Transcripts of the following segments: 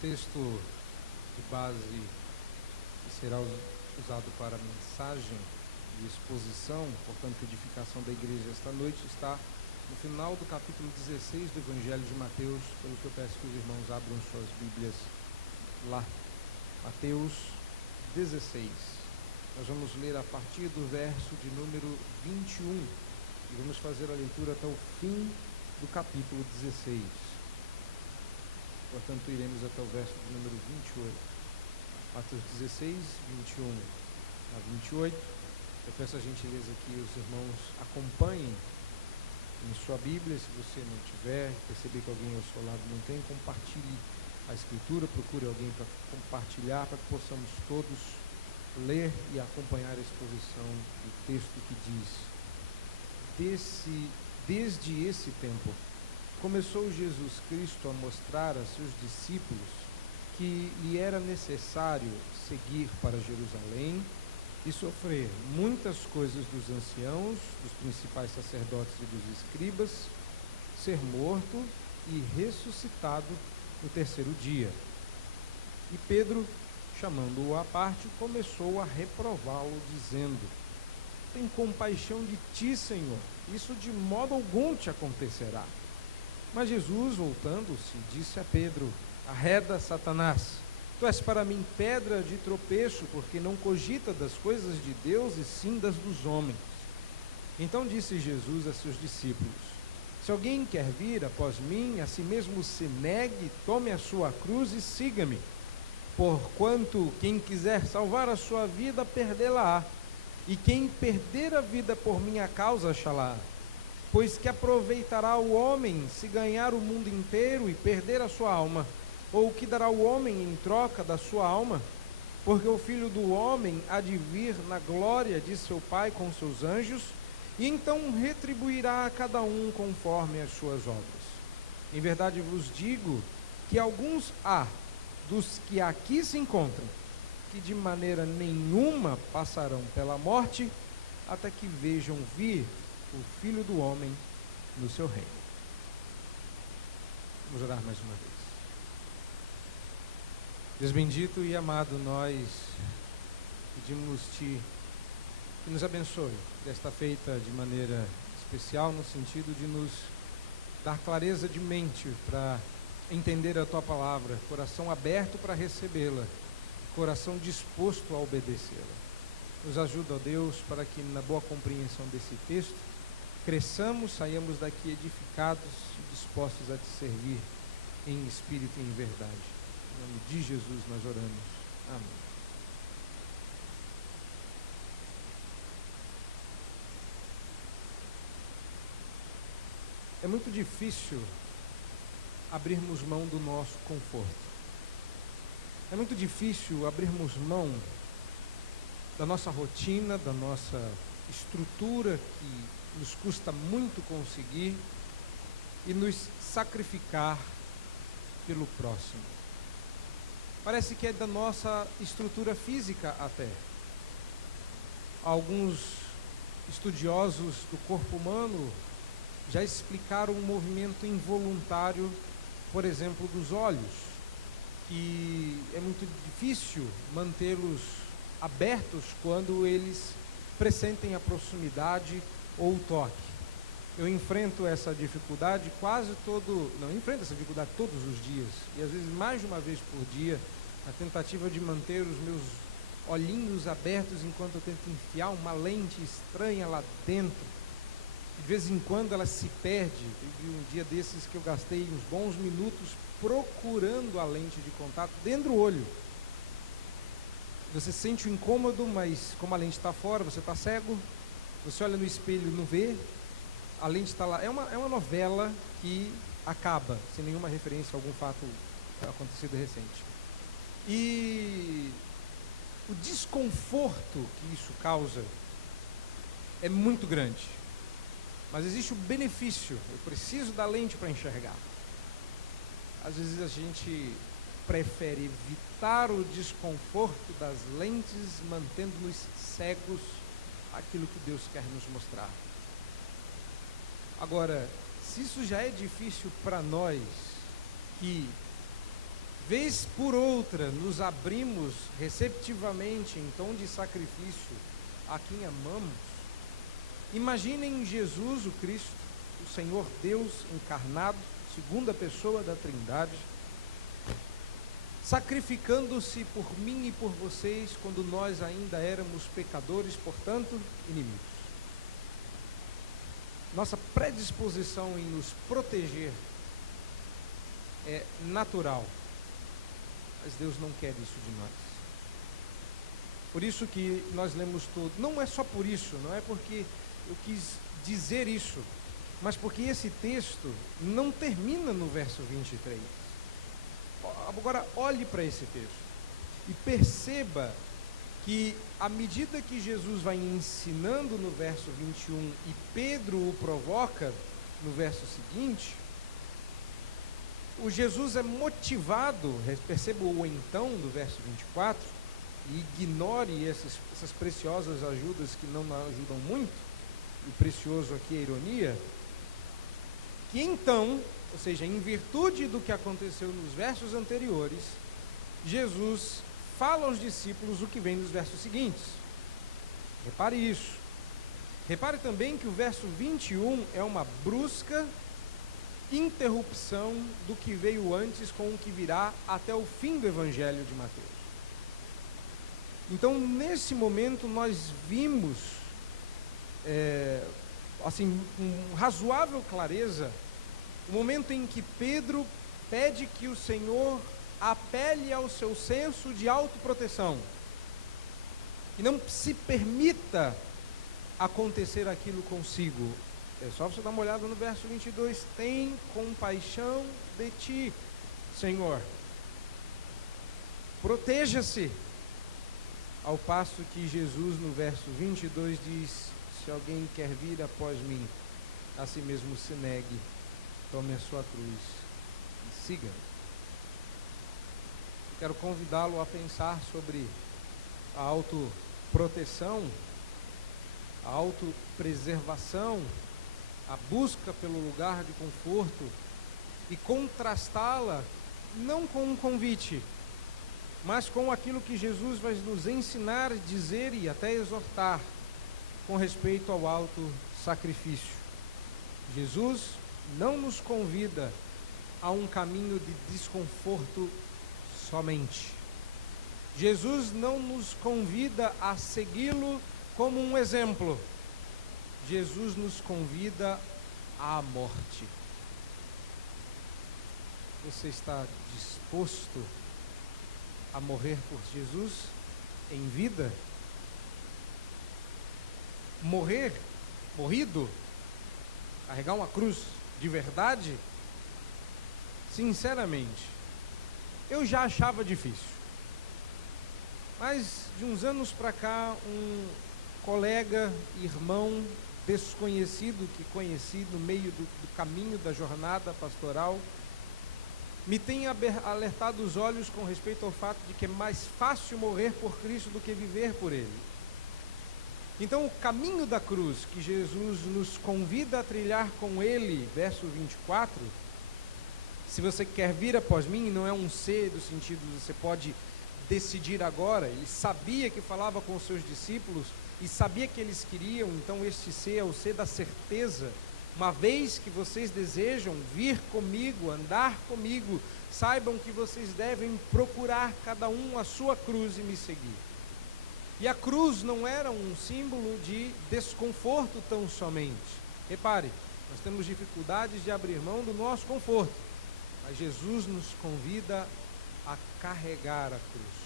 texto de base que será usado para a mensagem de exposição, portanto, edificação da igreja esta noite, está no final do capítulo 16 do Evangelho de Mateus, pelo que eu peço que os irmãos abram suas Bíblias lá. Mateus 16. Nós vamos ler a partir do verso de número 21 e vamos fazer a leitura até o fim do capítulo 16. Portanto, iremos até o verso de número 28. Mateus 16, 21 a 28. Eu peço a gentileza que os irmãos acompanhem em sua Bíblia. Se você não tiver, perceber que alguém ao seu lado não tem, compartilhe a Escritura, procure alguém para compartilhar, para que possamos todos ler e acompanhar a exposição do texto que diz: Desde esse tempo, começou Jesus Cristo a mostrar a seus discípulos que lhe era necessário seguir para Jerusalém e sofrer muitas coisas dos anciãos, dos principais sacerdotes e dos escribas, ser morto e ressuscitado no terceiro dia. E Pedro, chamando-o à parte, começou a reprová-lo, dizendo: Tem compaixão de ti, Senhor, isso de modo algum te acontecerá. Mas Jesus, voltando-se, disse a Pedro: Arreda, Satanás, tu és para mim pedra de tropeço, porque não cogita das coisas de Deus e sim das dos homens. Então disse Jesus a seus discípulos: Se alguém quer vir após mim, a si mesmo se negue, tome a sua cruz e siga-me. Porquanto quem quiser salvar a sua vida, perdê-la-á, e quem perder a vida por minha causa, achará. Pois que aproveitará o homem se ganhar o mundo inteiro e perder a sua alma? Ou o que dará o homem em troca da sua alma? Porque o Filho do Homem há de vir na glória de seu Pai com seus anjos, e então retribuirá a cada um conforme as suas obras. Em verdade vos digo que alguns há dos que aqui se encontram, que de maneira nenhuma passarão pela morte, até que vejam vir o Filho do Homem no seu reino. Vamos orar mais uma vez. Deus bendito e amado, nós pedimos-te que nos abençoe desta feita de maneira especial, no sentido de nos dar clareza de mente para entender a tua palavra, coração aberto para recebê-la, coração disposto a obedecê-la. Nos ajuda, ó Deus, para que na boa compreensão desse texto cresçamos, saiamos daqui edificados e dispostos a te servir em espírito e em verdade. Em nome de Jesus nós oramos. Amém. É muito difícil abrirmos mão do nosso conforto. É muito difícil abrirmos mão da nossa rotina, da nossa estrutura que nos custa muito conseguir e nos sacrificar pelo próximo. Parece que é da nossa estrutura física até. Alguns estudiosos do corpo humano já explicaram um movimento involuntário, por exemplo, dos olhos, que é muito difícil mantê-los abertos quando eles pressentem a proximidade ou o toque. Eu enfrento essa dificuldade enfrento essa dificuldade todos os dias, e às vezes mais de uma vez por dia, na tentativa de manter os meus olhinhos abertos enquanto eu tento enfiar uma lente estranha lá dentro. De vez em quando ela se perde. Teve um dia desses que eu gastei uns bons minutos procurando a lente de contato dentro do olho. Você sente o incômodo, mas como a lente está fora, você está cego, você olha no espelho e não vê, a lente está lá. É uma novela que acaba, sem nenhuma referência a algum fato acontecido recente. E o desconforto que isso causa é muito grande. Mas existe o benefício. Eu preciso da lente para enxergar. Às vezes a gente prefere evitar o desconforto das lentes, mantendo-nos cegos àquilo que Deus quer nos mostrar. Agora, se isso já é difícil para nós que vez por outra, nos abrimos receptivamente em tom de sacrifício a quem amamos, imaginem Jesus, o Cristo, o Senhor Deus encarnado, segunda pessoa da Trindade, sacrificando-se por mim e por vocês quando nós ainda éramos pecadores, portanto, inimigos. Nossa predisposição em nos proteger é natural, mas Deus não quer isso de nós. Por isso que nós lemos tudo. Não é só por isso, não é porque eu quis dizer isso, mas porque esse texto não termina no verso 23. Agora olhe para esse texto e perceba que à medida que Jesus vai ensinando no verso 21 e Pedro o provoca no verso seguinte, o Jesus é motivado, perceba o então do verso 24, e ignore essas preciosas ajudas que não ajudam muito, e precioso aqui é a ironia, que então, ou seja, em virtude do que aconteceu nos versos anteriores, Jesus fala aos discípulos o que vem nos versos seguintes. Repare isso. Repare também que o verso 21 é uma brusca interrupção do que veio antes com o que virá até o fim do Evangelho de Mateus. Então, nesse momento, nós vimos, com razoável clareza, o momento em que Pedro pede que o Senhor apele ao seu senso de autoproteção e não se permita acontecer aquilo consigo. É só você dar uma olhada no verso 22, tem compaixão de ti, Senhor, proteja-se, ao passo que Jesus no verso 22 diz, se alguém quer vir após mim, a si mesmo se negue, tome a sua cruz e siga. Quero convidá-lo a pensar sobre a autoproteção, a autopreservação, a busca pelo lugar de conforto e contrastá-la não com um convite, mas com aquilo que Jesus vai nos ensinar, dizer e até exortar com respeito ao auto-sacrifício. Jesus não nos convida a um caminho de desconforto somente. Jesus não nos convida a segui-lo como um exemplo. Jesus nos convida à morte. Você está disposto a morrer por Jesus em vida? Morrido? Carregar uma cruz de verdade? Sinceramente, eu já achava difícil. Mas de uns anos para cá, um colega, irmão, desconhecido que conheci no meio do caminho da jornada pastoral, me tem alertado os olhos com respeito ao fato de que é mais fácil morrer por Cristo do que viver por Ele. Então o caminho da cruz que Jesus nos convida a trilhar com Ele, verso 24, se você quer vir após mim, não é um ser do sentido de você pode decidir agora. Ele sabia que falava com os seus discípulos e sabia que eles queriam, então este ser é o ser da certeza. Uma vez que vocês desejam vir comigo, andar comigo, saibam que vocês devem procurar cada um a sua cruz e me seguir. E a cruz não era um símbolo de desconforto tão somente. Repare, nós temos dificuldades de abrir mão do nosso conforto, mas Jesus nos convida a carregar a cruz.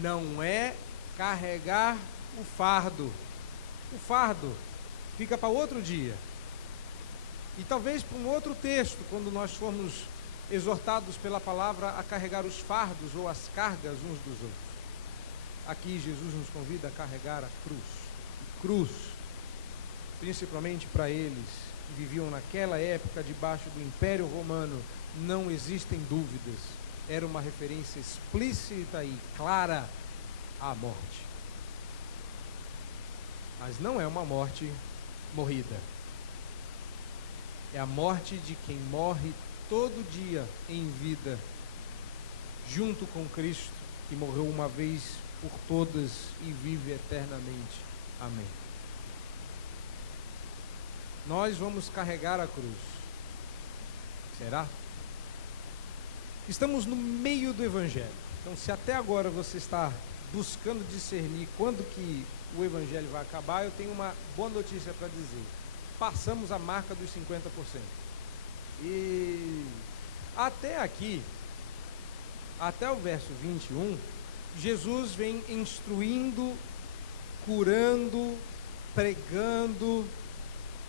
Não é carregar o fardo. O fardo fica para outro dia. E talvez para um outro texto, quando nós formos exortados pela palavra a carregar os fardos ou as cargas uns dos outros. Aqui Jesus nos convida a carregar a cruz. Cruz, principalmente para eles que viviam naquela época debaixo do Império Romano, não existem dúvidas. Era uma referência explícita e clara à morte. Mas não é uma morte morrida. É a morte de quem morre todo dia em vida junto com Cristo, que morreu uma vez por todas e vive eternamente. Amém. Nós vamos carregar a cruz. Será? Estamos no meio do Evangelho. Então, se até agora você está buscando discernir quando que o Evangelho vai acabar, eu tenho uma boa notícia para dizer. Passamos a marca dos 50%. E até aqui, até o verso 21, Jesus vem instruindo, curando, pregando,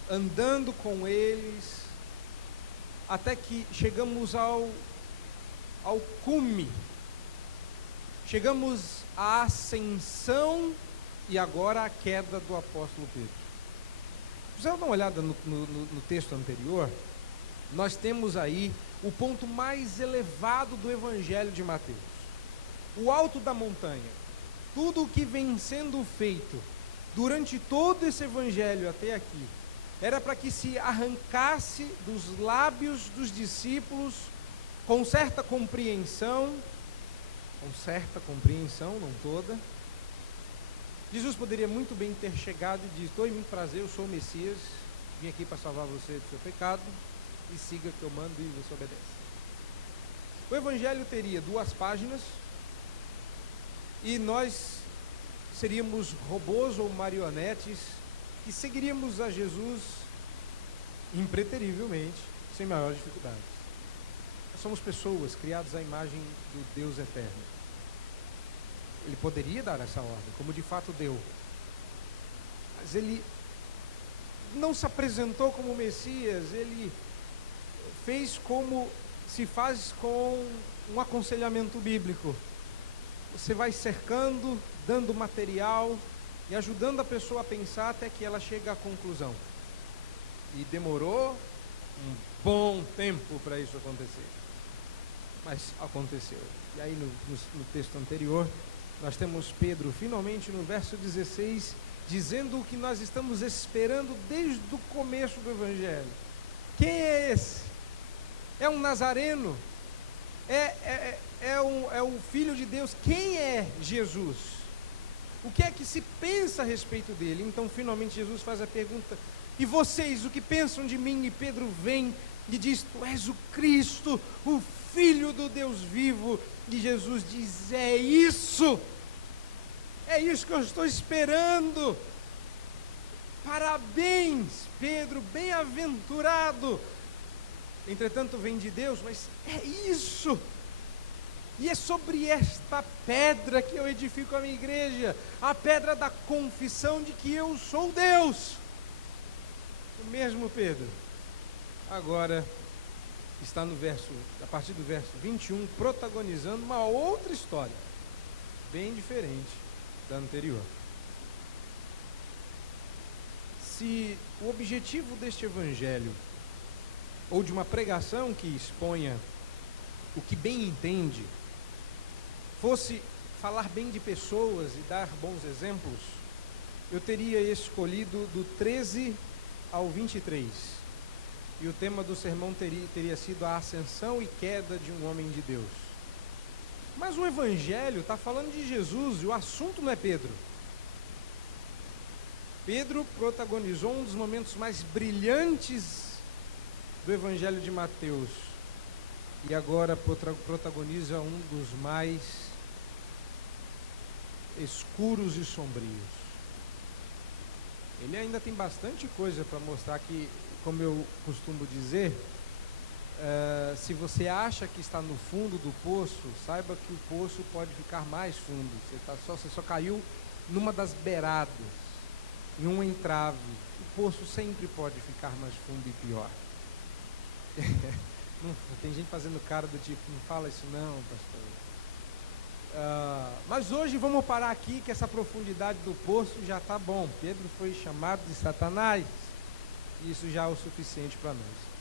andando com eles, até que chegamos ao cume, chegamos à ascensão e agora à queda do apóstolo Pedro. Se você dar uma olhada no texto anterior, nós temos aí o ponto mais elevado do Evangelho de Mateus, o alto da montanha. Tudo o que vem sendo feito durante todo esse Evangelho até aqui era para que se arrancasse dos lábios dos discípulos com certa compreensão, não toda. Jesus poderia muito bem ter chegado e dito: oi, muito prazer, eu sou o Messias, vim aqui para salvar você do seu pecado, e siga o que eu mando e você obedece. O Evangelho teria 2 páginas, e nós seríamos robôs ou marionetes que seguiríamos a Jesus impreterivelmente, sem maiores dificuldades. Nós somos pessoas criadas à imagem do Deus eterno. Ele poderia dar essa ordem, como de fato deu, mas ele não se apresentou como Messias. Ele fez como se faz com um aconselhamento bíblico. Você vai cercando, dando material e ajudando a pessoa a pensar até que ela chegue à conclusão. E demorou um bom tempo para isso acontecer, mas aconteceu. E aí no texto anterior, nós temos Pedro, finalmente no verso 16, dizendo o que nós estamos esperando desde o começo do Evangelho. Quem é esse? É um nazareno? É o Filho de Deus? Quem é Jesus? O que é que se pensa a respeito dele? Então finalmente Jesus faz a pergunta: e vocês, o que pensam de mim? E Pedro vem e diz: tu és o Cristo, o Filho do Deus vivo. E Jesus diz: é isso que eu estou esperando. Parabéns, Pedro, bem-aventurado. Entretanto vem de Deus, mas é isso. E é sobre esta pedra que eu edifico a minha igreja, a pedra da confissão de que eu sou Deus. O mesmo Pedro agora está a partir do verso 21, protagonizando uma outra história, bem diferente da anterior. Se o objetivo deste evangelho, ou de uma pregação que exponha o que bem entende, fosse falar bem de pessoas e dar bons exemplos, eu teria escolhido do 13 ao 23. E o tema do sermão teria sido a ascensão e queda de um homem de Deus. Mas o Evangelho está falando de Jesus e o assunto não é Pedro. Pedro protagonizou um dos momentos mais brilhantes do Evangelho de Mateus. E agora protagoniza um dos mais escuros e sombrios. Ele ainda tem bastante coisa para mostrar que, como eu costumo dizer, se você acha que está no fundo do poço, saiba que o poço pode ficar mais fundo. Você só caiu numa das beiradas, em um entrave. O poço sempre pode ficar mais fundo e pior. Tem gente fazendo cara do tipo: não fala isso não, pastor. Mas hoje vamos parar aqui, que essa profundidade do poço já está bom. Pedro foi chamado de Satanás, e isso já é o suficiente para nós.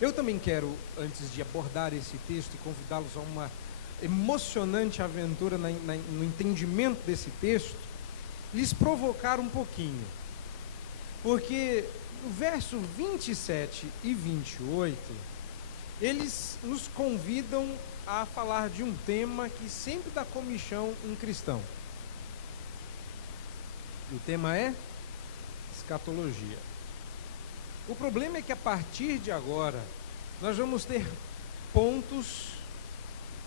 Eu também quero, antes de abordar esse texto e convidá-los a uma emocionante aventura no entendimento desse texto, lhes provocar um pouquinho, porque no verso 27 e 28, eles nos convidam a falar de um tema que sempre dá comichão em cristão. E o tema é escatologia. O problema é que a partir de agora, nós vamos ter pontos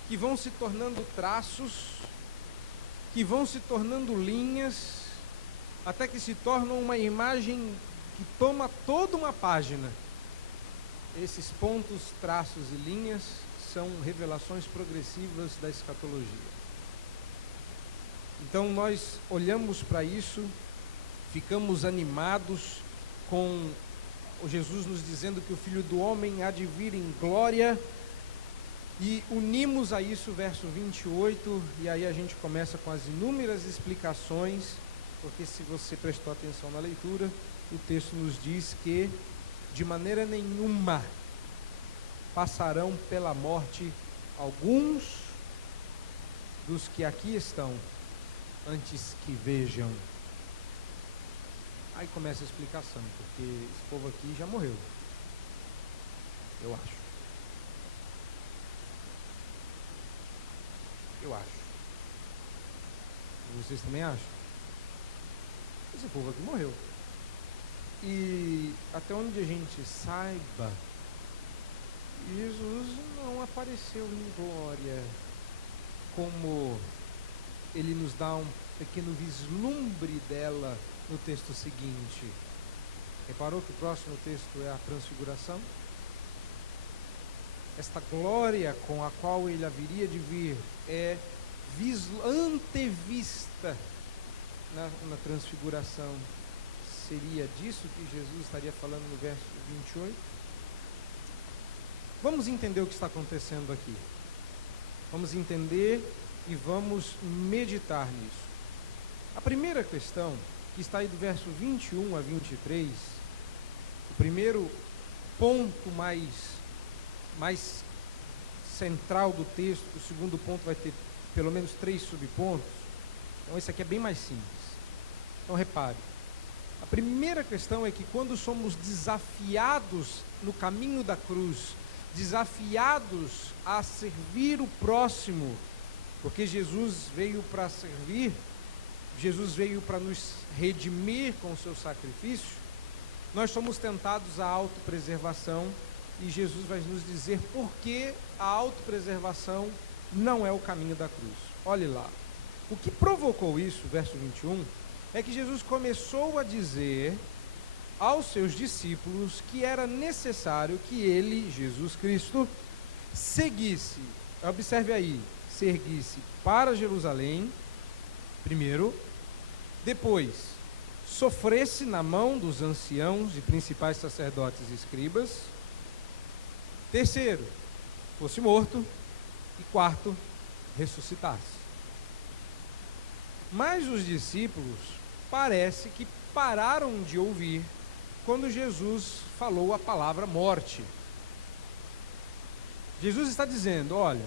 que vão se tornando traços, que vão se tornando linhas, até que se tornam uma imagem que toma toda uma página. Esses pontos, traços e linhas são revelações progressivas da escatologia. Então nós olhamos para isso, ficamos animados com o Jesus nos dizendo que o Filho do Homem há de vir em glória, e unimos a isso o verso 28, e aí a gente começa com as inúmeras explicações, porque se você prestou atenção na leitura, o texto nos diz que de maneira nenhuma passarão pela morte alguns dos que aqui estão, antes que vejam. Aí começa a explicação, porque esse povo aqui já morreu, eu acho. Vocês também acham? Esse povo aqui morreu. E até onde a gente saiba, Jesus não apareceu em glória, como ele nos dá um pequeno vislumbre dela no texto seguinte. Reparou que o próximo texto é a transfiguração? Esta glória com a qual ele haveria de vir é antevista na transfiguração. Seria disso que Jesus estaria falando no verso 28? Vamos entender o que está acontecendo aqui. Vamos entender e vamos meditar nisso. A primeira questão, que está aí do verso 21 a 23, o primeiro ponto mais central do texto, o segundo ponto vai ter pelo menos 3 subpontos, então esse aqui é bem mais simples. Então repare, a primeira questão é que quando somos desafiados no caminho da cruz, desafiados a servir o próximo, porque Jesus veio para servir, Jesus veio para nos redimir com o seu sacrifício, nós somos tentados à autopreservação, e Jesus vai nos dizer por que a autopreservação não é o caminho da cruz. Olhe lá, o que provocou isso, verso 21, é que Jesus começou a dizer aos seus discípulos que era necessário que ele, Jesus Cristo, seguisse, observe aí, seguisse para Jerusalém, primeiro, depois, sofresse na mão dos anciãos e principais sacerdotes e escribas, terceiro, fosse morto, e quarto, ressuscitasse. Mas os discípulos parece que pararam de ouvir quando Jesus falou a palavra morte. Jesus está dizendo, olha,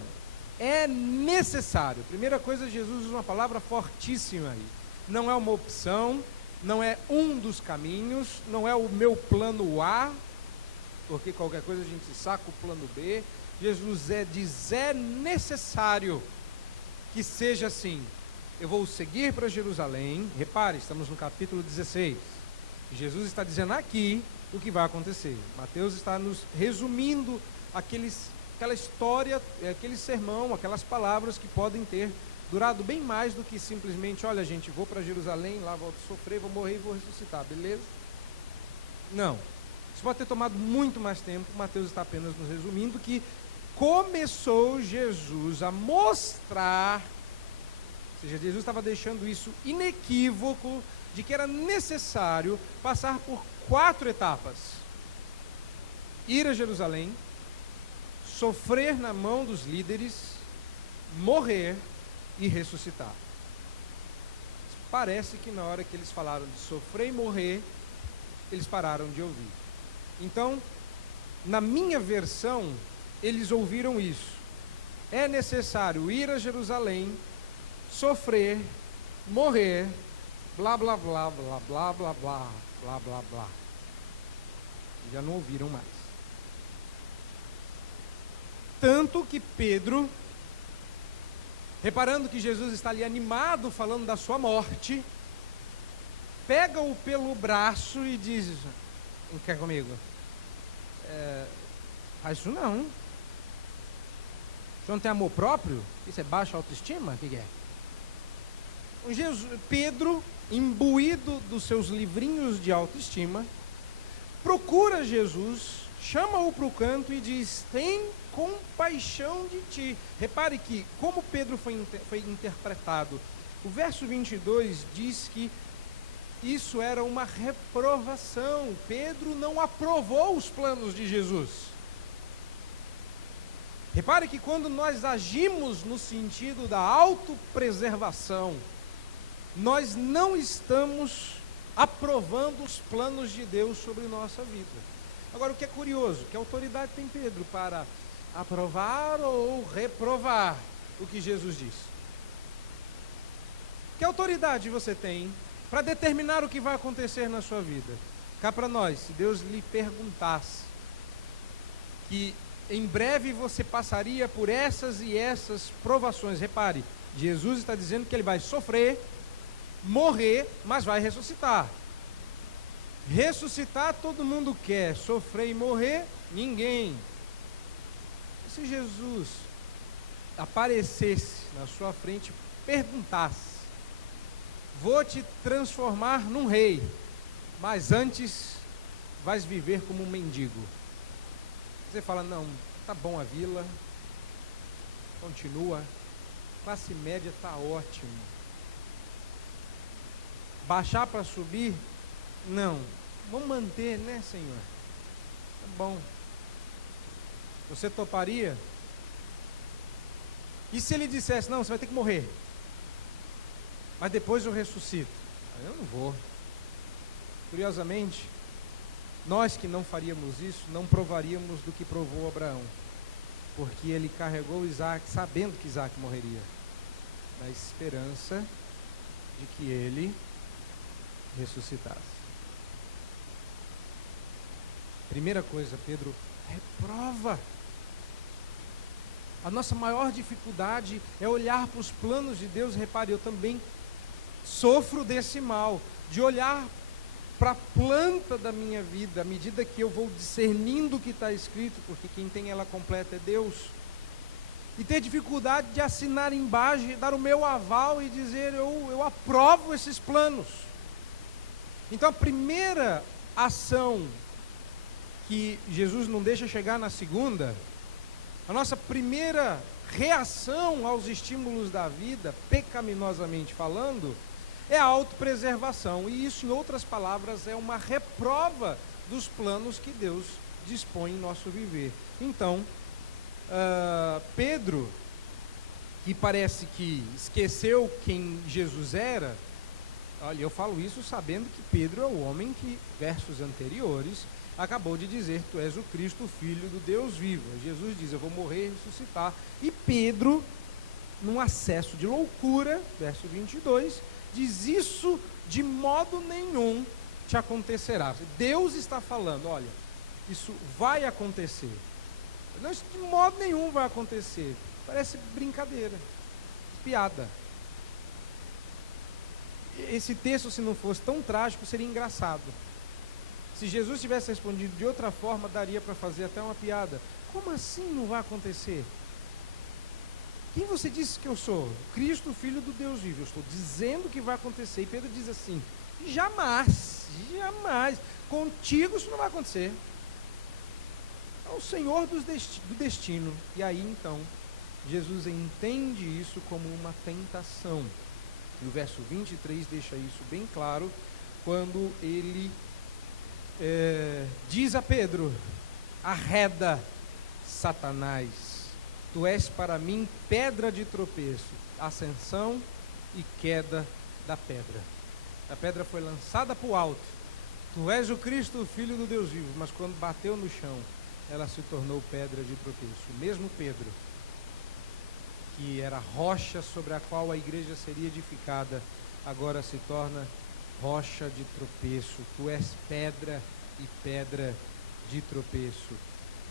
é necessário. Primeira coisa, Jesus usa uma palavra fortíssima aí. Não é uma opção, não é um dos caminhos, não é o meu plano A, porque qualquer coisa a gente saca o plano B. Jesus diz, é necessário que seja assim. Eu vou seguir para Jerusalém. Repare, estamos no capítulo 16. Jesus está dizendo aqui o que vai acontecer. Mateus está nos resumindo aquela história, aquele sermão, aquelas palavras que podem ter durado bem mais do que simplesmente, olha gente, vou para Jerusalém, lá vou sofrer, vou morrer e vou ressuscitar, beleza? Não. Isso pode ter tomado muito mais tempo. Mateus está apenas nos resumindo que começou Jesus a mostrar, ou seja, Jesus estava deixando isso inequívoco, de que era necessário passar por 4 etapas: ir a Jerusalém, sofrer na mão dos líderes, morrer e ressuscitar. Parece que na hora que eles falaram de sofrer e morrer, eles pararam de ouvir. Então, na minha versão, eles ouviram isso. É necessário ir a Jerusalém, sofrer, morrer, blá blá blá blá blá blá blá blá blá blá. Já não ouviram mais. Tanto que Pedro, reparando que Jesus está ali animado, falando da sua morte, pega-o pelo braço e diz: não quer comigo? Faz isso não. Você não tem amor próprio? Isso é baixa autoestima? O que é? Pedro, imbuído dos seus livrinhos de autoestima, procura Jesus, chama-o para o canto e diz: tem compaixão de ti. Repare que, como Pedro foi interpretado, o verso 22 diz que isso era uma reprovação. Pedro não aprovou os planos de Jesus. Repare que quando nós agimos no sentido da autopreservação, nós não estamos aprovando os planos de Deus sobre nossa vida. Agora, o que é curioso, que autoridade tem Pedro para aprovar ou reprovar o que Jesus disse? Que autoridade você tem para determinar o que vai acontecer na sua vida? Cá para nós, se Deus lhe perguntasse que em breve você passaria por essas e essas provações, repare, Jesus está dizendo que ele vai sofrer, morrer, mas vai ressuscitar. Ressuscitar todo mundo quer, sofrer e morrer, ninguém. E se Jesus aparecesse na sua frente, perguntasse: vou te transformar num rei, mas antes vais viver como um mendigo. Você fala: não, tá bom a vila, continua, classe média tá ótimo. Baixar para subir? Não, vamos manter, né, Senhor? Tá bom. Você toparia? E se ele dissesse: não, você vai ter que morrer, mas depois eu ressuscito? Eu não vou. Curiosamente, nós que não faríamos isso, não provaríamos do que provou Abraão, porque ele carregou Isaac sabendo que Isaac morreria, na esperança de que ele ressuscitasse. Primeira coisa, Pedro reprova. A nossa maior dificuldade é olhar para os planos de Deus. Repare, eu também sofro desse mal, de olhar para a planta da minha vida, à medida que eu vou discernindo o que está escrito, porque quem tem ela completa é Deus, e ter dificuldade de assinar embaixo, dar o meu aval e dizer: eu aprovo esses planos. Então a primeira ação que Jesus não deixa chegar na segunda, a nossa primeira reação aos estímulos da vida, pecaminosamente falando, é a autopreservação, e isso, em outras palavras, é uma reprova dos planos que Deus dispõe em nosso viver. Então, Pedro, que parece que esqueceu quem Jesus era, olha, eu falo isso sabendo que Pedro é o homem que, versos anteriores, acabou de dizer: tu és o Cristo, o Filho do Deus vivo. Jesus diz: eu vou morrer e ressuscitar. E Pedro, num acesso de loucura, verso 22, diz: isso de modo nenhum te acontecerá. Deus está falando: olha, isso vai acontecer. Não, isso de modo nenhum vai acontecer. Parece brincadeira, piada. Esse texto, se não fosse tão trágico, seria engraçado. Se Jesus tivesse respondido de outra forma, daria para fazer até uma piada. Como assim não vai acontecer? Quem você disse que eu sou? Cristo, Filho do Deus vivo. Eu estou dizendo que vai acontecer. E Pedro diz assim: jamais, jamais. Contigo isso não vai acontecer. É o Senhor do destino. E aí então, Jesus entende isso como uma tentação. E o verso 23 deixa isso bem claro, quando ele diz a Pedro: arreda, Satanás, tu és para mim pedra de tropeço, ascensão e queda da pedra. A pedra foi lançada para o alto. Tu és o Cristo, o Filho do Deus vivo. Mas quando bateu no chão, ela se tornou pedra de tropeço. O mesmo Pedro, que era rocha sobre a qual a igreja seria edificada, agora se torna rocha de tropeço. Tu és pedra e pedra de tropeço.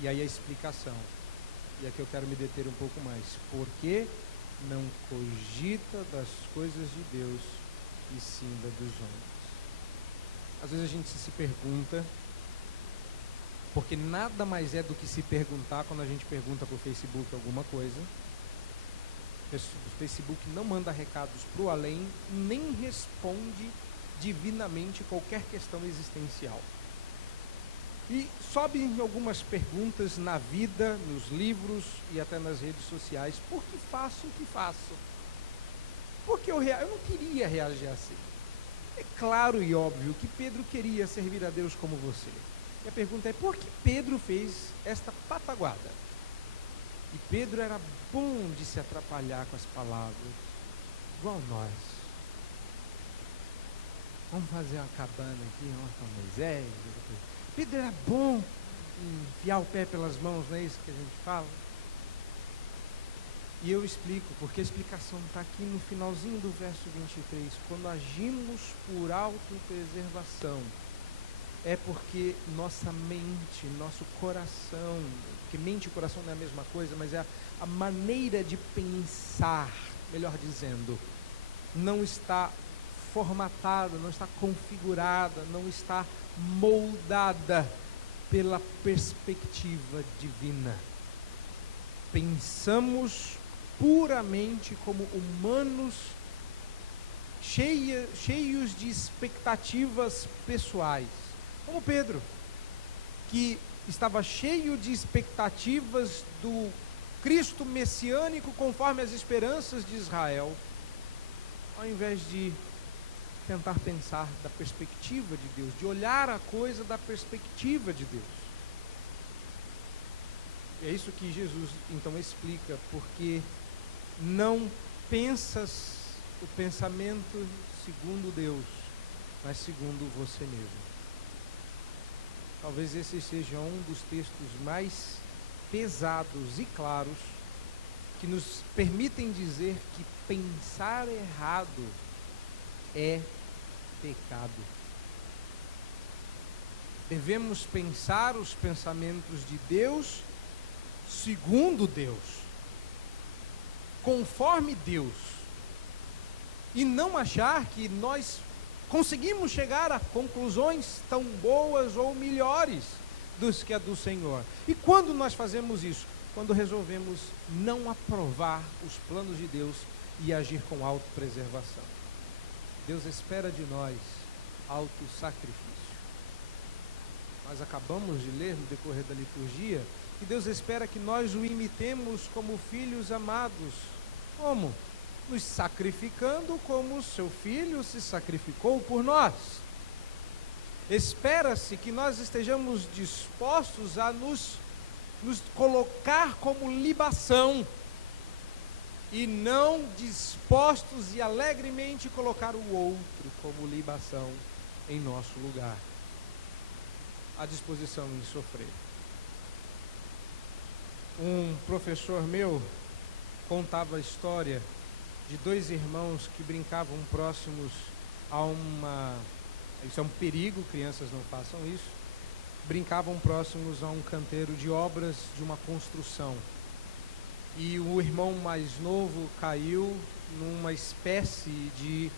E aí a explicação: E aqui eu quero me deter um pouco mais. Por que não cogita das coisas de Deus e sim da dos homens? Às vezes a gente se pergunta, porque nada mais é do que se perguntar quando a gente pergunta por Facebook alguma coisa. O Facebook não manda recados para o além, nem responde divinamente qualquer questão existencial. E sobem algumas perguntas na vida, nos livros e até nas redes sociais. Por que faço o que faço? Porque eu não queria reagir assim. É claro e óbvio que Pedro queria servir a Deus como você. E a pergunta é, por que Pedro fez esta pataguada? E Pedro era bom de se atrapalhar com as palavras, igual nós. Vamos fazer uma cabana aqui, vamos com Moisés. Pedro era bom em enfiar o pé pelas mãos, não é isso que a gente fala? E eu explico, porque a explicação está aqui no finalzinho do verso 23. Quando agimos por autopreservação, é porque nossa mente, nosso coração, porque mente e coração não é a mesma coisa, mas é a maneira de pensar, melhor dizendo, não está formatada, não está configurada, não está moldada pela perspectiva divina. Pensamos puramente como humanos, cheios de expectativas pessoais. Como Pedro, que estava cheio de expectativas do Cristo messiânico conforme as esperanças de Israel, ao invés de tentar pensar da perspectiva de Deus, de olhar a coisa da perspectiva de Deus. É isso que Jesus então explica, porque não pensas o pensamento segundo Deus, mas segundo você mesmo. Talvez esse seja um dos textos mais pesados e claros que nos permitem dizer que pensar errado é pecado. Devemos pensar os pensamentos de Deus segundo Deus, conforme Deus, e não achar que nós conseguimos chegar a conclusões tão boas ou melhores dos que a do Senhor. E quando nós fazemos isso? Quando resolvemos não aprovar os planos de Deus e agir com autopreservação. Deus espera de nós autossacrifício. Nós acabamos de ler no decorrer da liturgia que Deus espera que nós o imitemos como filhos amados. Como? Nos sacrificando como seu filho se sacrificou por nós. Espera-se que nós estejamos dispostos a nos colocar como libação e não dispostos e alegremente colocar o outro como libação em nosso lugar, à disposição em sofrer. Um professor meu contava a história de dois irmãos que brincavam próximos a isso é um perigo, crianças não façam isso, brincavam próximos a um canteiro de obras de uma construção. E o irmão mais novo caiu numa espécie de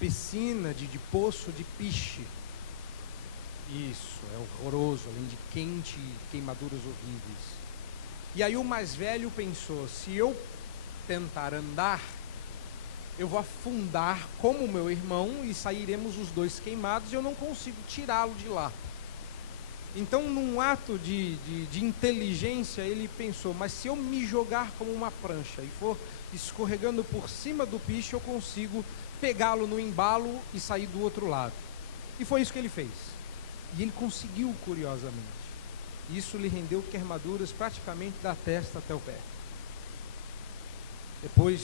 piscina, de poço de piche. Isso, é horroroso, além de quente e queimaduras horríveis. E aí o mais velho pensou, se eu tentar andar, eu vou afundar como o meu irmão e sairemos os dois queimados e eu não consigo tirá-lo de lá. Então, num ato de inteligência, ele pensou, mas se eu me jogar como uma prancha e for escorregando por cima do piche, eu consigo pegá-lo no embalo e sair do outro lado. E foi isso que ele fez. E ele conseguiu, curiosamente. Isso lhe rendeu queimaduras praticamente da testa até o pé. Depois,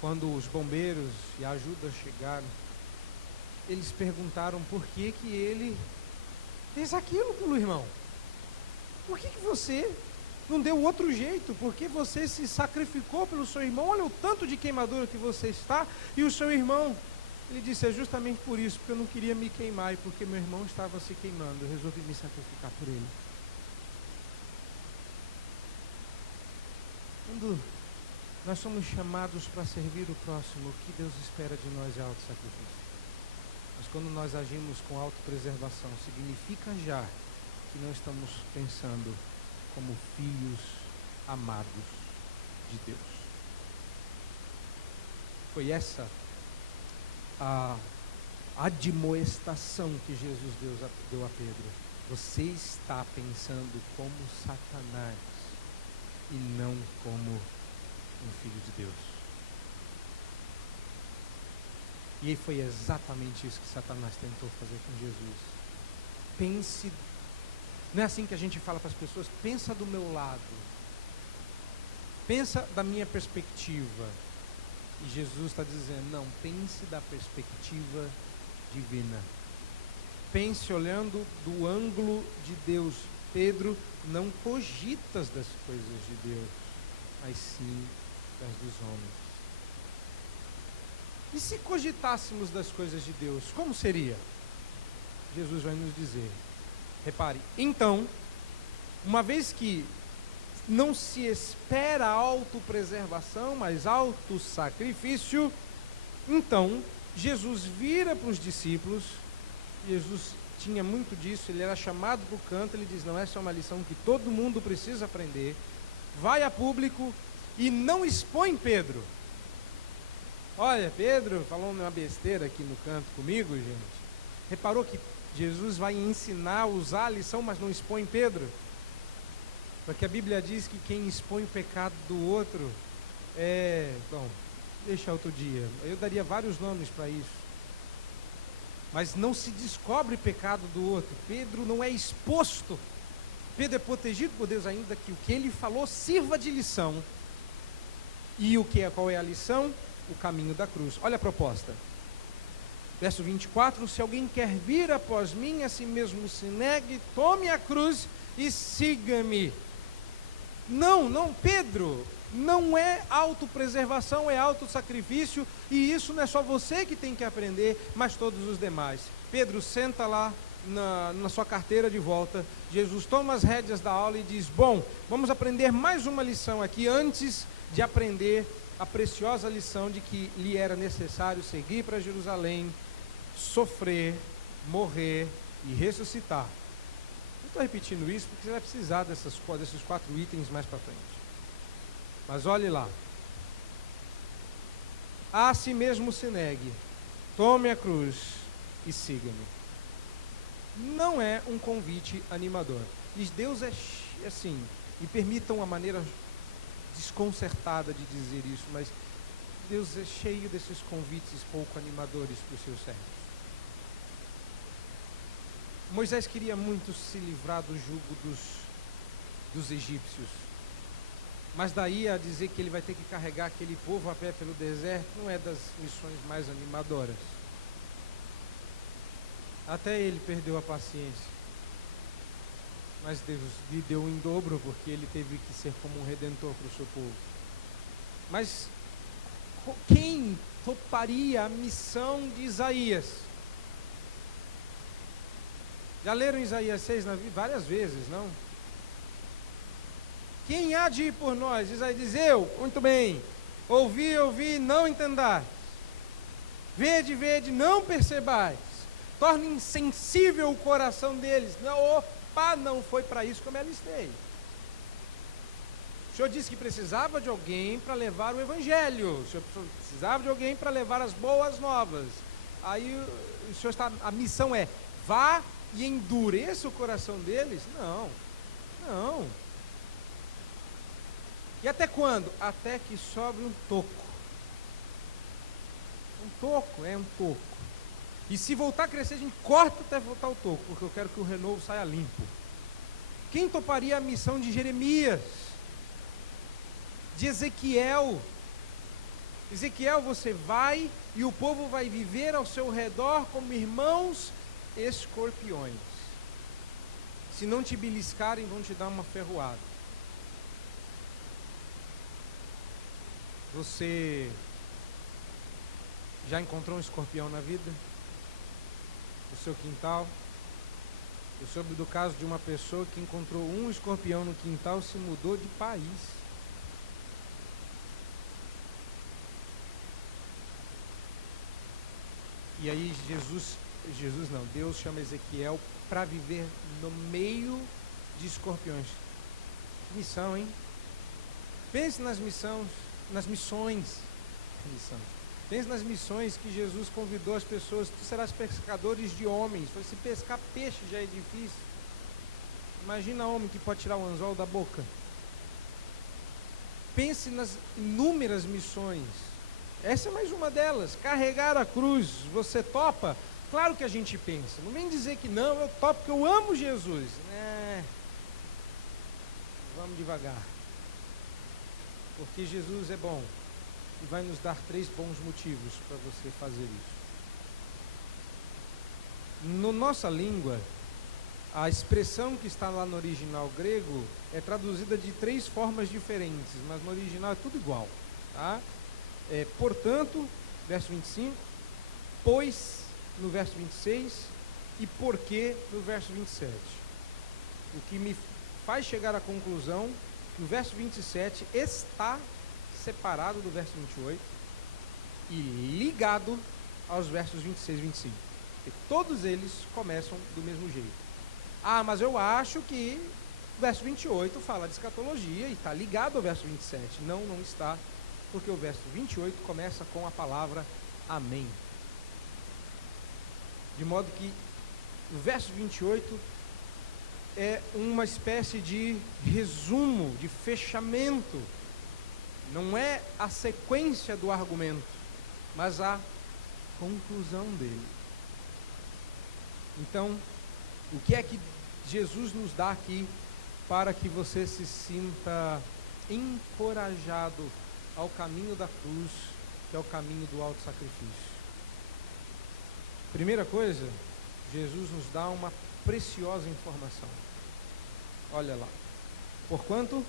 quando os bombeiros e a ajuda chegaram, eles perguntaram por que ele fez aquilo pelo irmão. Por que você não deu outro jeito? Por que você se sacrificou pelo seu irmão? Olha o tanto de queimadura que você está. E o seu irmão, ele disse, é justamente por isso, porque eu não queria me queimar e porque meu irmão estava se queimando, eu resolvi me sacrificar por ele. Quando nós somos chamados para servir o próximo, o que Deus espera de nós é auto-sacrifício. Mas quando nós agimos com autopreservação, significa já que não estamos pensando como filhos amados de Deus. Foi essa a admoestação que Jesus deu a Pedro. Você está pensando como Satanás e não como um filho de Deus. E foi exatamente isso que Satanás tentou fazer com Jesus. Pense, não é assim que a gente fala para as pessoas, pensa do meu lado, pensa da minha perspectiva. E Jesus está dizendo, não, pense da perspectiva divina. Pense olhando do ângulo de Deus. Pedro, não cogitas das coisas de Deus, mas sim das dos homens. E se cogitássemos das coisas de Deus, como seria? Jesus vai nos dizer. Repare, então, uma vez que não se espera autopreservação, mas autossacrifício, então Jesus vira para os discípulos. Jesus tinha muito disso, ele era chamado para o canto, ele diz, não, essa é uma lição que todo mundo precisa aprender. Vai a público e não expõe Pedro. Olha, Pedro falou uma besteira aqui no canto comigo, gente. Reparou que Jesus vai ensinar a usar a lição, mas não expõe Pedro? Porque a Bíblia diz que quem expõe o pecado do outro bom, deixa outro dia. Eu daria vários nomes para isso. Mas não se descobre pecado do outro. Pedro não é exposto. Pedro é protegido por Deus, ainda que o que ele falou sirva de lição. E qual é a lição? O caminho da cruz. Olha a proposta. Verso 24, se alguém quer vir após mim, a si mesmo se negue, tome a cruz e siga-me. Não, Pedro, não é autopreservação, é autossacrifício, e isso não é só você que tem que aprender, mas todos os demais. Pedro senta lá na sua carteira de volta, Jesus toma as rédeas da aula e diz, bom, vamos aprender mais uma lição aqui, antes de aprender a preciosa lição de que lhe era necessário seguir para Jerusalém, sofrer, morrer e ressuscitar. Eu estou repetindo isso porque você vai precisar desses 4 itens mais para frente. Mas olhe lá. A si mesmo se negue, tome a cruz e siga-me. Não é um convite animador. E Deus é assim, e permitam a maneira desconcertada de dizer isso, mas Deus é cheio desses convites pouco animadores para os seus servos. Moisés queria muito se livrar do jugo dos egípcios, mas daí a dizer que ele vai ter que carregar aquele povo a pé pelo deserto não é das missões mais animadoras. Até ele perdeu a paciência, mas Deus lhe deu em dobro, porque ele teve que ser como um redentor para o seu povo. Mas quem toparia a missão de Isaías? Já leram Isaías 6 várias vezes, não? Quem há de ir por nós? Isaías diz, eu, muito bem, ouvi, não entendais. Vede, não percebais. Torna insensível o coração deles. Não foi para isso que eu me alistei. O Senhor disse que precisava de alguém para levar o Evangelho. O Senhor precisava de alguém para levar as boas novas. Aí o Senhor a missão é, vá e endureça o coração deles? Não. E até quando? Até que sobre um toco. Um toco. E se voltar a crescer, a gente corta até voltar o toco, porque eu quero que o renovo saia limpo. Quem toparia a missão de Jeremias? De Ezequiel? Ezequiel, você vai e o povo vai viver ao seu redor como irmãos escorpiões. Se não te beliscarem, vão te dar uma ferroada. Você já encontrou um escorpião na vida? No seu quintal? Eu soube do caso de uma pessoa que encontrou um escorpião no quintal e se mudou de país. E aí Deus chama Ezequiel para viver no meio de escorpiões. Que missão, hein? Pense nas missões. Pense nas missões que Jesus convidou as pessoas. Tu serás pescadores de homens. Se pescar peixe já é difícil. Imagina homem que pode tirar o anzol da boca. Pense nas inúmeras missões. Essa é mais uma delas. Carregar a cruz. Você topa? Claro que a gente pensa. Não vem dizer que não, eu topo porque eu amo Jesus. Vamos devagar. Porque Jesus é bom. E vai nos dar 3 bons motivos para você fazer isso. Na nossa língua, a expressão que está lá no original grego é traduzida de 3 formas diferentes, mas no original é tudo igual. Tá? Portanto, verso 25, pois, no verso 26, e porque, no verso 27. O que me faz chegar à conclusão que o verso 27 está separado do verso 28 e ligado aos versos 26 e 25. Porque todos eles começam do mesmo jeito. Mas eu acho que o verso 28 fala de escatologia e está ligado ao verso 27. Não está, porque o verso 28 começa com a palavra amém. De modo que o verso 28 é uma espécie de resumo, de fechamento. Não é a sequência do argumento, mas a conclusão dele. Então, o que é que Jesus nos dá aqui para que você se sinta encorajado ao caminho da cruz, que é o caminho do auto-sacrifício? Primeira coisa, Jesus nos dá uma preciosa informação. Olha lá. Porquanto,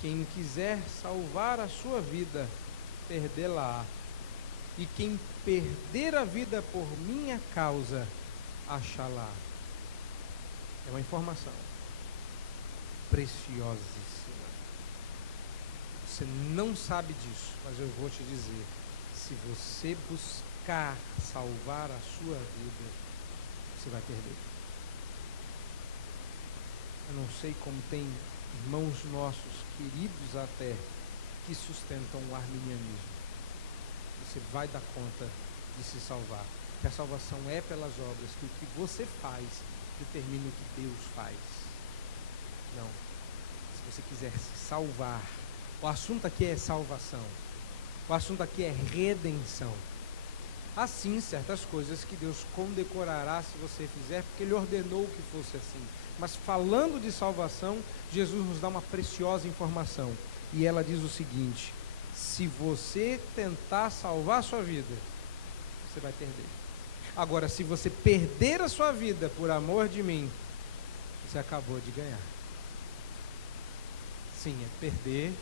quem quiser salvar a sua vida, perdê-la-á. E quem perder a vida por minha causa, achá-la. É uma informação preciosíssima. Você não sabe disso, mas eu vou te dizer. Se você buscar salvar a sua vida, você vai perder. Eu não sei como tem irmãos nossos, queridos até, que sustentam o arminianismo. Você vai dar conta de se salvar. Que a salvação é pelas obras, que o que você faz determina o que Deus faz. Não. Se você quiser se salvar, o assunto aqui é salvação. O assunto aqui é redenção. Assim, certas coisas que Deus condecorará se você fizer, porque Ele ordenou que fosse assim. Mas falando de salvação, Jesus nos dá uma preciosa informação. E ela diz o seguinte: se você tentar salvar a sua vida, você vai perder. Agora, se você perder a sua vida por amor de mim, você acabou de ganhar. Sim, é perder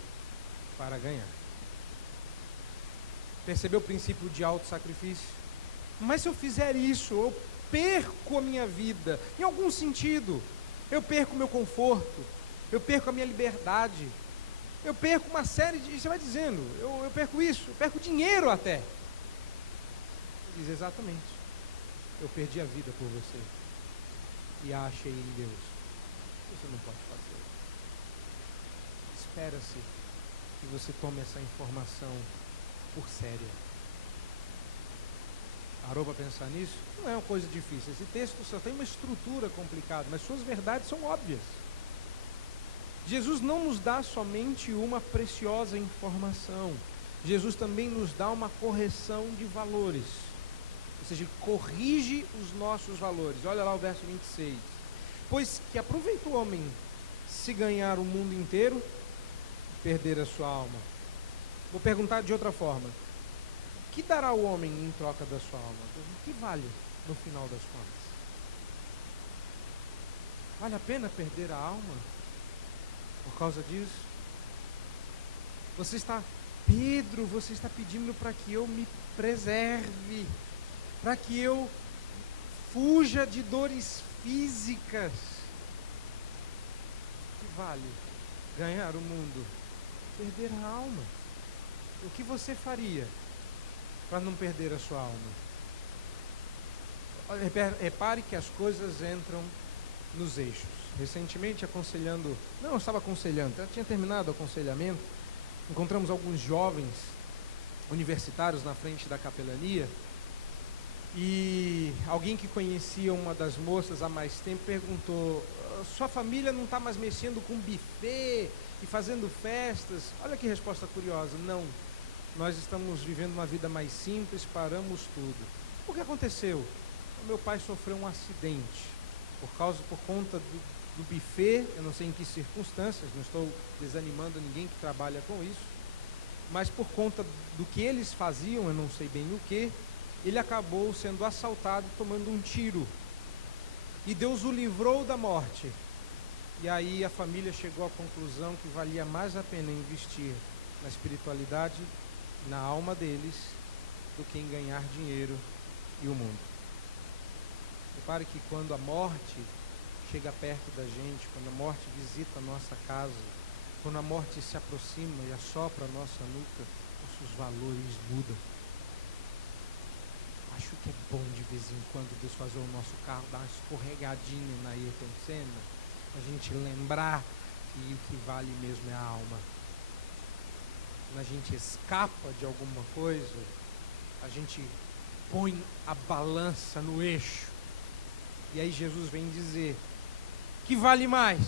para ganhar. Percebeu o princípio de auto-sacrifício? Mas se eu fizer isso, eu perco a minha vida. Em algum sentido, eu perco o meu conforto, eu perco a minha liberdade, eu perco uma série de... Você vai dizendo, eu perco isso, eu perco dinheiro até. Ele diz exatamente. Eu perdi a vida por você e a achei em Deus. Você não pode fazer. Espera-se que você tome essa informação por séria. Parou para pensar nisso? Não é uma coisa difícil. Esse texto só tem uma estrutura complicada, mas suas verdades são óbvias. Jesus não nos dá somente uma preciosa informação. Jesus também nos dá uma correção de valores. Ou seja, ele corrige os nossos valores. Olha lá o verso 26. Pois que aproveita o homem se ganhar o mundo inteiro e perder a sua alma. Vou perguntar de outra forma. O que dará o homem em troca da sua alma? O que vale no final das contas? Vale a pena perder a alma por causa disso? Pedro, você está pedindo para que eu me preserve, para que eu fuja de dores físicas. O que vale ganhar o mundo? Perder a alma. O que você faria para não perder a sua alma? repare que as coisas entram nos eixos. Recentemente, eu estava aconselhando, já tinha terminado o aconselhamento, encontramos alguns jovens universitários na frente da capelania, e alguém que conhecia uma das moças há mais tempo perguntou: sua família não está mais mexendo com buffet e fazendo festas? Olha que resposta curiosa. Não, nós estamos vivendo uma vida mais simples, paramos tudo. O que aconteceu? O meu pai sofreu um acidente por conta do buffet. Eu não sei em que circunstâncias, não estou desanimando ninguém que trabalha com isso, mas por conta do que eles faziam, eu não sei bem o que, ele acabou sendo assaltado, tomando um tiro, e Deus o livrou da morte. E aí a família chegou à conclusão que valia mais a pena investir na espiritualidade, na alma deles, do que em ganhar dinheiro e o mundo. Repare que quando a morte chega perto da gente, quando a morte visita a nossa casa, quando a morte se aproxima e assopra a nossa nuca, nossos valores mudam. Acho que é bom de vez em quando Deus fazer o nosso carro dar uma escorregadinha na Ayrton Senna, a gente lembrar que o que vale mesmo é a alma. Quando a gente escapa de alguma coisa, a gente põe a balança no eixo. E aí Jesus vem dizer: que vale mais?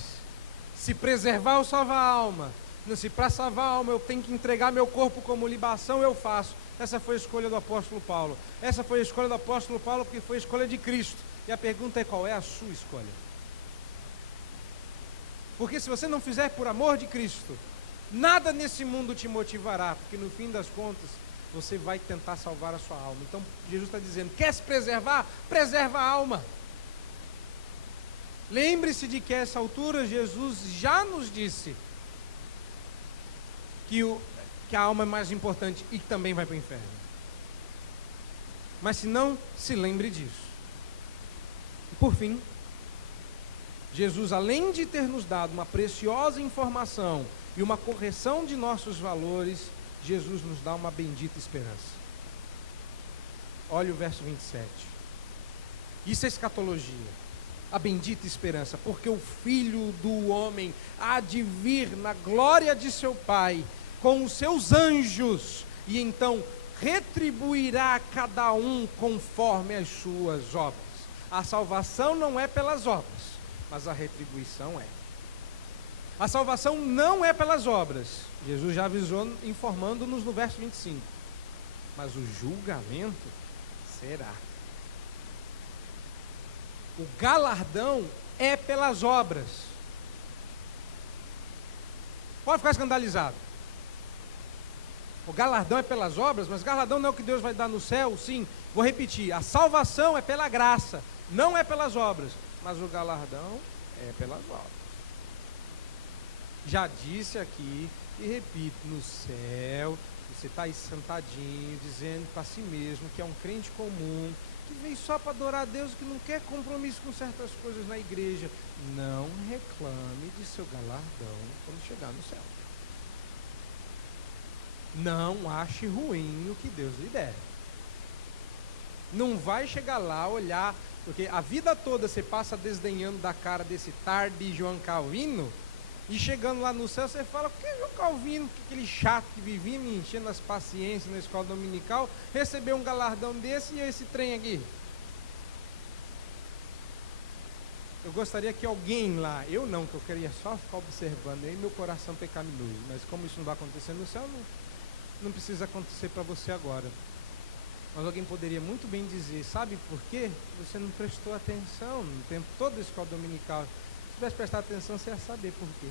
Se preservar ou salvar a alma? Se para salvar a alma eu tenho que entregar meu corpo como libação, eu faço. Essa foi a escolha do apóstolo Paulo. Essa foi a escolha do apóstolo Paulo, porque foi a escolha de Cristo. E a pergunta é: qual é a sua escolha? Porque se você não fizer por amor de Cristo, nada nesse mundo te motivará, porque no fim das contas você vai tentar salvar a sua alma. Então Jesus está dizendo: quer se preservar? Preserva a alma. Lembre-se de que a essa altura Jesus já nos disse que a alma é mais importante e que também vai para o inferno. Mas se não, se lembre disso. E por fim, Jesus, além de ter nos dado uma preciosa informação e uma correção de nossos valores, Jesus nos dá uma bendita esperança. Olha o verso 27. Isso é escatologia. A bendita esperança, porque o Filho do Homem há de vir na glória de seu Pai, com os seus anjos, e então retribuirá a cada um conforme as suas obras. A salvação não é pelas obras, mas a retribuição é. A salvação não é pelas obras. Jesus já avisou, informando-nos no verso 25. Mas o julgamento será. O galardão é pelas obras. Pode ficar escandalizado. O galardão é pelas obras, mas galardão não é o que Deus vai dar no céu. Sim, vou repetir: a salvação é pela graça, não é pelas obras, mas o galardão é pelas obras. Já disse aqui e repito: no céu você está aí sentadinho, dizendo para si mesmo que é um crente comum, que veio só para adorar a Deus, que não quer compromisso com certas coisas na igreja. Não reclame de seu galardão quando chegar no céu. Não ache ruim o que Deus lhe der. Não vai chegar lá, olhar, porque a vida toda você passa desdenhando da cara desse tarde João Calvino, e chegando lá no céu você fala: que João Calvino, que aquele chato que vivia me enchendo as paciências na escola dominical, recebeu um galardão desse e esse trem aqui. Eu gostaria que alguém lá, eu não, que eu queria só ficar observando, aí meu coração pecaminoso, mas como isso não vai acontecer no céu, não precisa acontecer para você agora. Mas alguém poderia muito bem dizer: sabe por quê? Você não prestou atenção no tempo todo da escola dominical. Se tivesse prestado atenção, você ia saber por quê.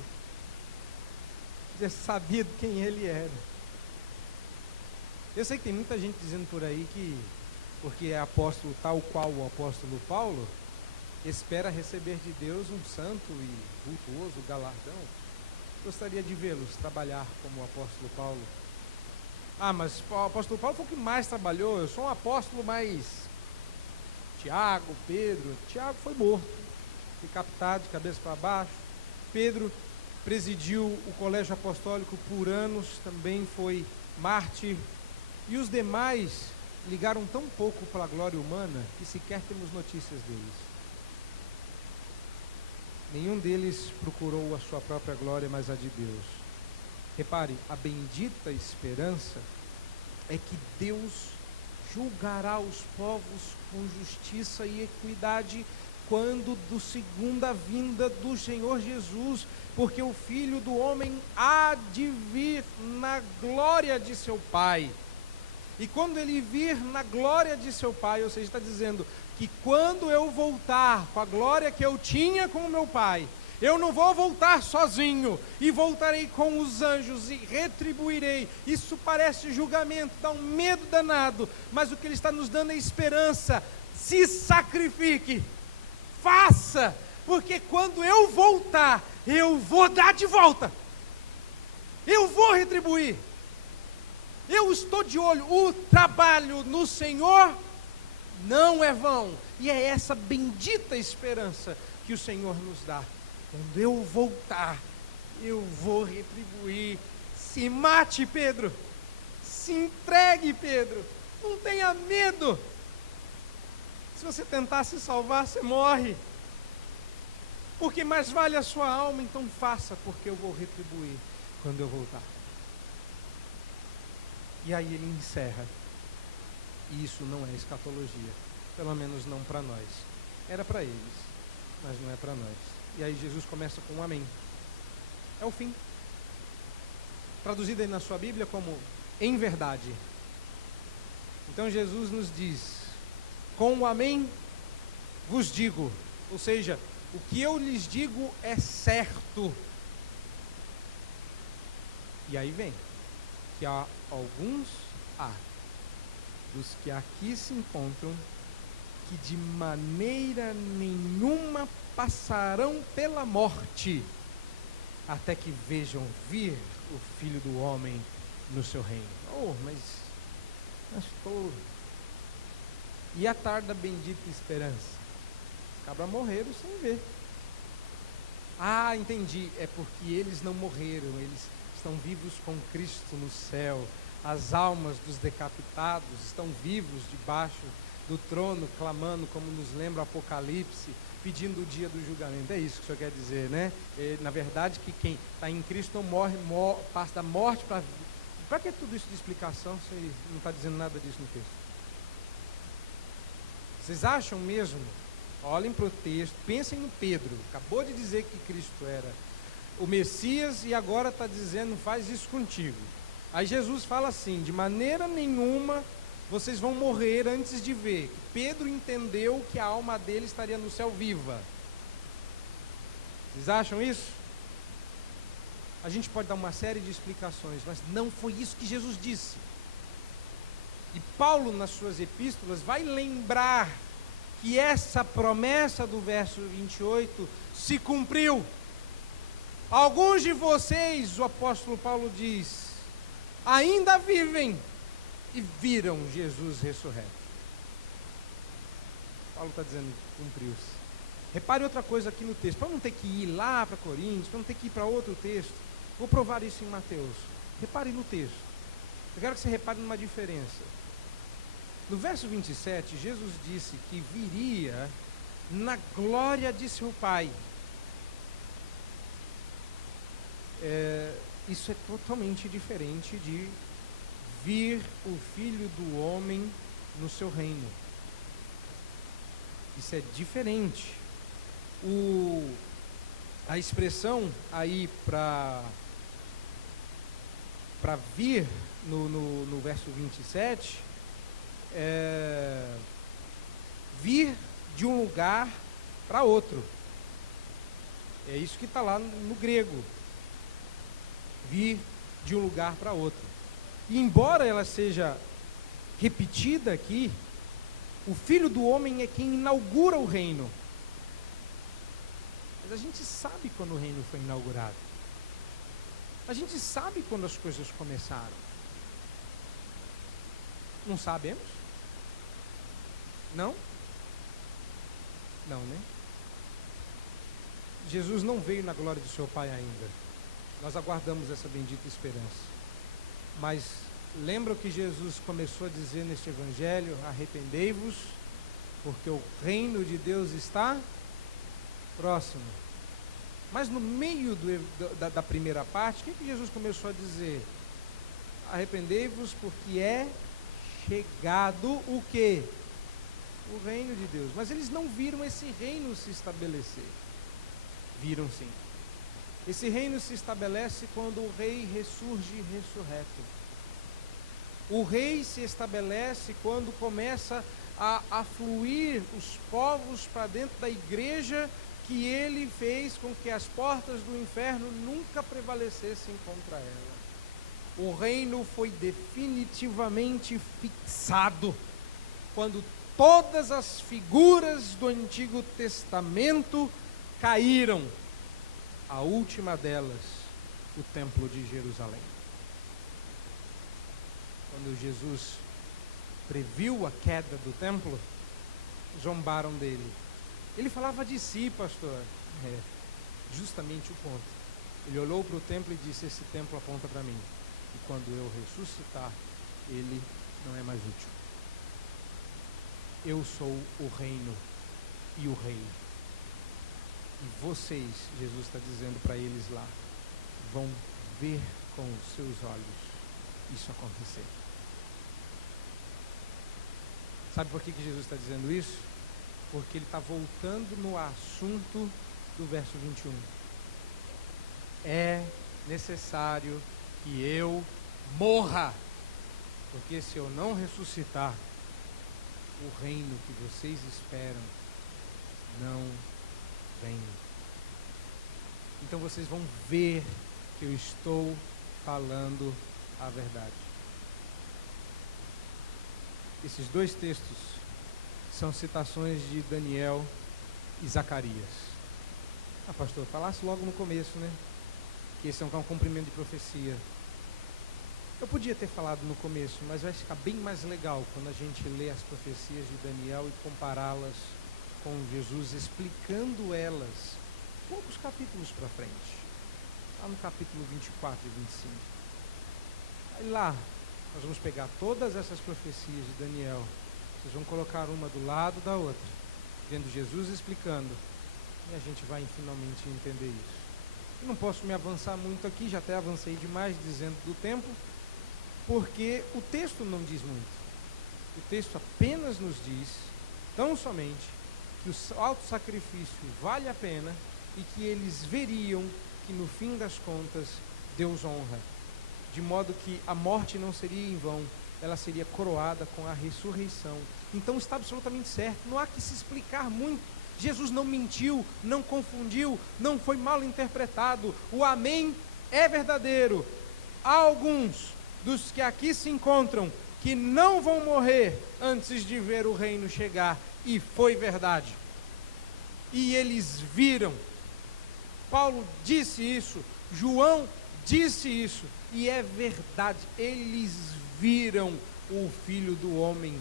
Você sabia de quem ele era. Eu sei que tem muita gente dizendo por aí que, porque é apóstolo tal qual o apóstolo Paulo, espera receber de Deus um santo e vultuoso galardão. Gostaria de vê-los trabalhar como o apóstolo Paulo. Ah, mas o apóstolo Paulo foi o que mais trabalhou. Eu sou um apóstolo, mas Tiago, Pedro. Tiago foi morto, decapitado de cabeça para baixo. Pedro presidiu o colégio apostólico por anos, também foi mártir. E os demais ligaram tão pouco para a glória humana que sequer temos notícias deles. Nenhum deles procurou a sua própria glória, mas a de Deus. Repare, a bendita esperança é que Deus julgará os povos com justiça e equidade quando do segunda vinda do Senhor Jesus, porque o Filho do Homem há de vir na glória de seu Pai. E quando ele vir na glória de seu Pai, ou seja, está dizendo que quando eu voltar com a glória que eu tinha com o meu Pai, eu não vou voltar sozinho, e voltarei com os anjos e retribuirei. Isso parece julgamento, dá um medo danado, mas o que ele está nos dando é esperança. Se sacrifique, faça, porque quando eu voltar, eu vou dar de volta, eu vou retribuir. Eu estou de olho, o trabalho no Senhor não é vão, e é essa bendita esperança que o Senhor nos dá. Quando eu voltar, eu vou retribuir. Se mate, Pedro, se entregue, Pedro, não tenha medo. Se você tentar se salvar, você morre, porque mais vale a sua alma. Então faça, porque eu vou retribuir quando eu voltar. E aí ele encerra, e isso não é escatologia, pelo menos não para nós. Era para eles, mas não é para nós. E aí Jesus começa com um amém. É o fim. Traduzido aí na sua Bíblia como em verdade. Então Jesus nos diz, com o amém vos digo, ou seja, o que eu lhes digo é certo. E aí vem, que há alguns dos que aqui se encontram, que de maneira nenhuma passarão pela morte, até que vejam vir o Filho do Homem no seu reino. Oh, mas estou... E a tarda bendita esperança? Os cabras morreram sem ver. Ah, entendi, é porque eles não morreram, eles estão vivos com Cristo no céu. As almas dos decapitados estão vivos debaixo do trono, clamando, como nos lembra o Apocalipse, pedindo o dia do julgamento. É isso que o senhor quer dizer, né? Na verdade, que quem está em Cristo não morre, passa da morte para a vida. Para que tudo isso de explicação se não está dizendo nada disso no texto? Vocês acham mesmo? Olhem para o texto, pensem no Pedro, acabou de dizer que Cristo era o Messias e agora está dizendo, faz isso contigo. Aí Jesus fala assim, de maneira nenhuma vocês vão morrer antes de ver. Pedro entendeu que a alma dele estaria no céu viva. Vocês acham isso? A gente pode dar uma série de explicações, mas não foi isso que Jesus disse. E Paulo, nas suas epístolas, vai lembrar que essa promessa do verso 28 se cumpriu. Alguns de vocês, o apóstolo Paulo diz, ainda vivem e viram Jesus ressurreto. Paulo está dizendo, cumpriu-se. Repare outra coisa aqui no texto, para não ter que ir lá para Coríntios, para não ter que ir para outro texto, vou provar isso em Mateus. Repare no texto. Eu quero que você repare numa diferença. No verso 27, Jesus disse que viria na glória de seu Pai. Isso é totalmente diferente de vir o Filho do Homem no seu reino. Isso é diferente. A expressão aí para vir no verso 27 é vir de um lugar para outro. É isso que está lá no grego. Vir de um lugar para outro. E embora ela seja repetida aqui, o Filho do Homem é quem inaugura o reino. Mas a gente sabe quando o reino foi inaugurado. A gente sabe quando as coisas começaram. Não sabemos? Não? Não, né? Jesus não veio na glória de seu Pai ainda. Nós aguardamos essa bendita esperança. Mas Lembra o que Jesus começou a dizer neste evangelho? Arrependei-vos, porque o reino de Deus está próximo. Mas no meio da primeira parte, o que Jesus começou a dizer? Arrependei-vos, porque é chegado o quê? O reino de Deus. Mas eles não viram esse reino se estabelecer. Viram sim. Esse reino se estabelece quando o rei ressurge ressurreto. O rei se estabelece quando começa a fluir os povos para dentro da igreja que ele fez com que as portas do inferno nunca prevalecessem contra ela. O reino foi definitivamente fixado quando todas as figuras do Antigo Testamento caíram. A última delas, o Templo de Jerusalém. Quando Jesus previu a queda do templo, zombaram dele. Ele falava de si, pastor. Justamente o ponto. Ele olhou para o templo e disse: esse templo aponta para mim. E quando eu ressuscitar, ele não é mais útil. Eu sou o reino e o rei. E vocês, Jesus está dizendo para eles lá, vão ver com os seus olhos isso acontecer. Sabe por que Jesus está dizendo isso? Porque ele está voltando no assunto do verso 21. É necessário que eu morra, porque se eu não ressuscitar, o reino que vocês esperam não vem. Então vocês vão ver que eu estou falando a verdade. Esses dois textos são citações de Daniel e Zacarias. Pastor, falasse logo no começo, né? Que esse é um cumprimento de profecia. Eu podia ter falado no começo, mas vai ficar bem mais legal quando a gente lê as profecias de Daniel e compará-las com Jesus, explicando elas poucos capítulos para frente. Lá no capítulo 24 e 25. Aí lá, nós vamos pegar todas essas profecias de Daniel. Vocês vão colocar uma do lado da outra, vendo Jesus explicando, e a gente vai finalmente entender isso. Eu não posso me avançar muito aqui, já até avancei demais dizendo do tempo, porque o texto não diz muito. O texto apenas nos diz, tão somente, que o auto-sacrifício vale a pena e que eles veriam que no fim das contas Deus honra, de modo que a morte não seria em vão, ela seria coroada com a ressurreição. Então está absolutamente certo, não há que se explicar muito. Jesus não mentiu, não confundiu, não foi mal interpretado. O amém é verdadeiro. Há alguns dos que aqui se encontram que não vão morrer antes de ver o reino chegar, e foi verdade. E eles viram. Paulo disse isso, João disse isso, e é verdade. Eles viram o Filho do Homem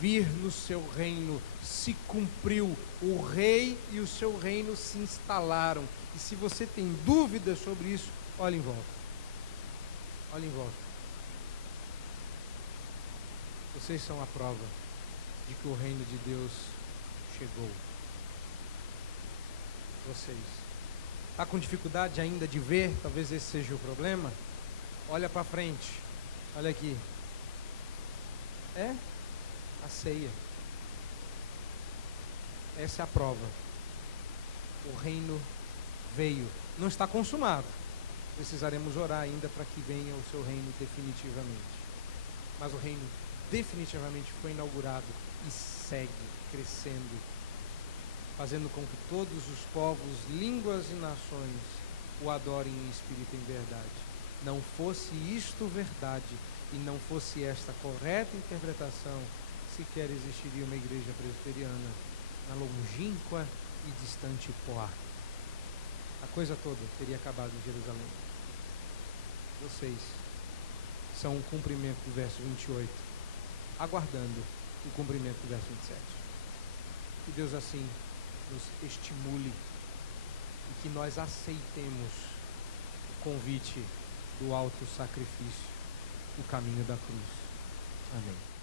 vir no seu reino, se cumpriu, o rei e o seu reino se instalaram. E se você tem dúvidas sobre isso, olhe em volta. Olhe em volta. Vocês são a prova de que o reino de Deus chegou. Vocês. Está com dificuldade ainda de ver? Talvez esse seja o problema. Olha para frente. Olha aqui. É a ceia. Essa é a prova. O reino veio. Não está consumado. Precisaremos orar ainda para que venha o seu reino definitivamente. Mas o reino definitivamente foi inaugurado e segue crescendo, fazendo com que todos os povos, línguas e nações o adorem em espírito e em verdade. Não fosse isto verdade e não fosse esta correta interpretação, sequer existiria uma igreja presbiteriana na longínqua e distante Poá. A coisa toda teria acabado em Jerusalém. Vocês são o cumprimento do verso 28, aguardando o cumprimento do verso 27. Que Deus assim nos estimule e que nós aceitemos o convite do alto sacrifício o caminho da cruz. Amém.